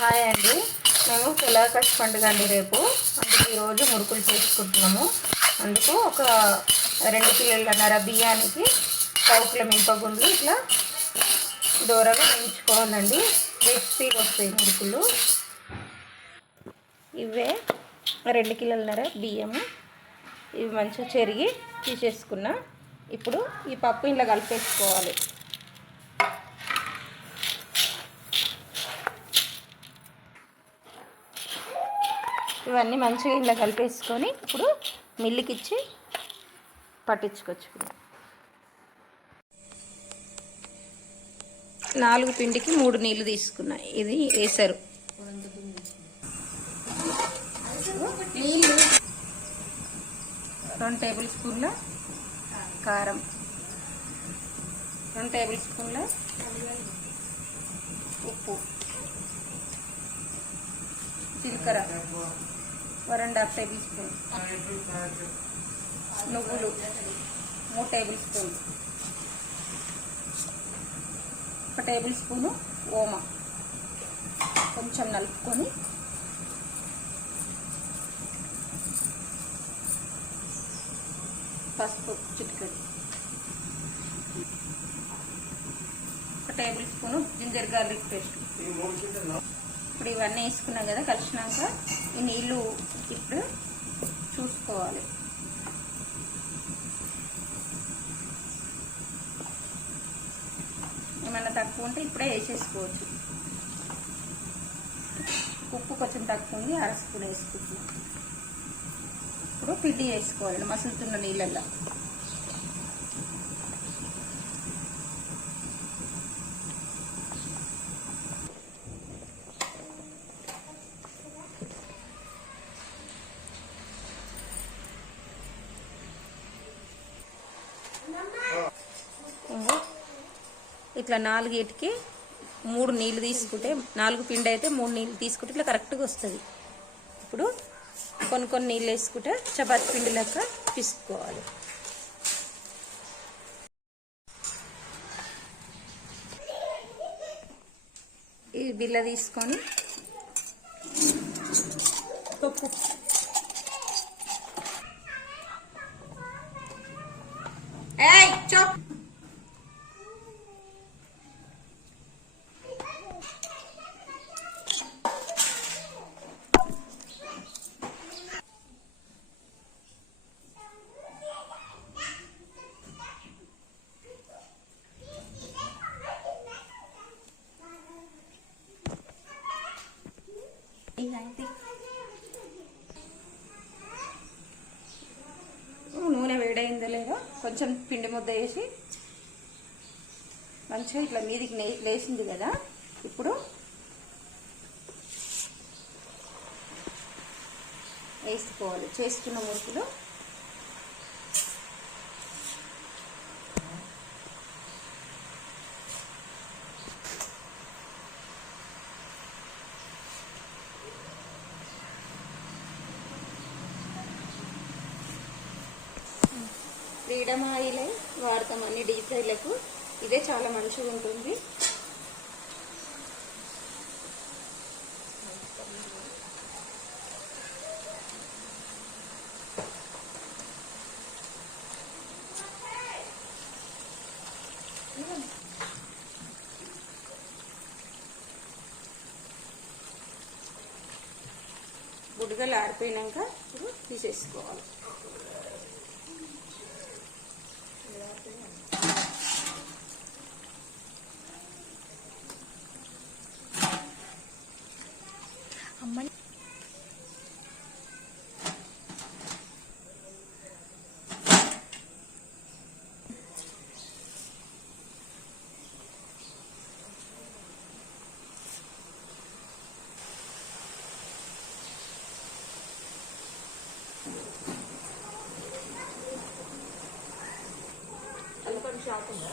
Hi అండి. మేము తులాకష్ పండుగ అండి రేపు. అందుకు ఈరోజు మురుకులు చేసుకుంటున్నాము. అందుకు ఒక 2 కిలోలన్నర బియ్యానికి పావుకిలో మినపగుండ్లు ఇట్లా దూరగా వేయించుకోవాలండి. క్రిస్పీగా వస్తాయి మురుకులు. ఇవే 2 కిలోలన్నర బియ్యము. ఇవి మంచిగా చెరిగి తీసేసుకున్నా. ఇప్పుడు ఈ పప్పు ఇలా కలిపేసుకోవాలి. ఇవన్నీ మంచిగా ఇలా కలిపేసుకొని ఇప్పుడు మిల్లుకి ఇచ్చి పట్టించుకోవచ్చు. 4 పిండికి 3 నీళ్ళు తీసుకున్నా. ఇది వేసారు నీళ్ళు. 2 టేబుల్ స్పూన్ల కారం, 2 టేబుల్ స్పూన్ల ఉప్పు, జీలకర్ర 1.5 టేబుల్ స్పూన్, నువ్వులు 3 టేబుల్ స్పూన్లు, 1 టేబుల్ స్పూను ఓమా కొంచెం నలుపుకొని పసుపు చిటికెడు, 1 tablespoon ginger garlic paste. ఇప్పుడు ఇవన్నీ వేసుకున్నాం కదా, కలిసినాక ఈ నీళ్ళు ఇప్పుడు చూసుకోవాలి. ఏమన్నా తక్కువ ఉంటే ఇప్పుడే వేసేసుకోవచ్చు. ఉప్పు కొంచెం తక్కువ ఉంది, 1/2 స్పూన్ వేసుకుంటున్నాం. ఇప్పుడు పిండి వేసుకోవాలి మసులుతున్న నీళ్ళల్లో. ఇట్లా 4కి 3 నీళ్ళు తీసుకుంటే, 4 పిండి అయితే 3 నీళ్ళు తీసుకుంటే ఇట్లా కరెక్ట్గా వస్తుంది. ఇప్పుడు కొన్ని నీళ్ళు వేసుకుంటే చపాతీ పిండి లెక్క పిసుకోవాలి. ఈ బిల్ల తీసుకొని తొక్కు నూనె వేడైందో లేదో కొంచెం పిండి ముద్ద వేసి మంచిగా ఇట్లా మీదికి లేచింది కదా. ఇప్పుడు వేసుకోవాలి చేసుకున్న మురుకులు. ఫ్రీడమ్ ఆయిలే వాడతాం అన్ని డీప్ ఫ్రైలకు. ఇదే చాలా మంచిగా ఉంటుంది. బుడ్డగలు ఆడిపోయినాక ఇప్పుడు తీసేసుకోవాలి. షాప్ ఉందా?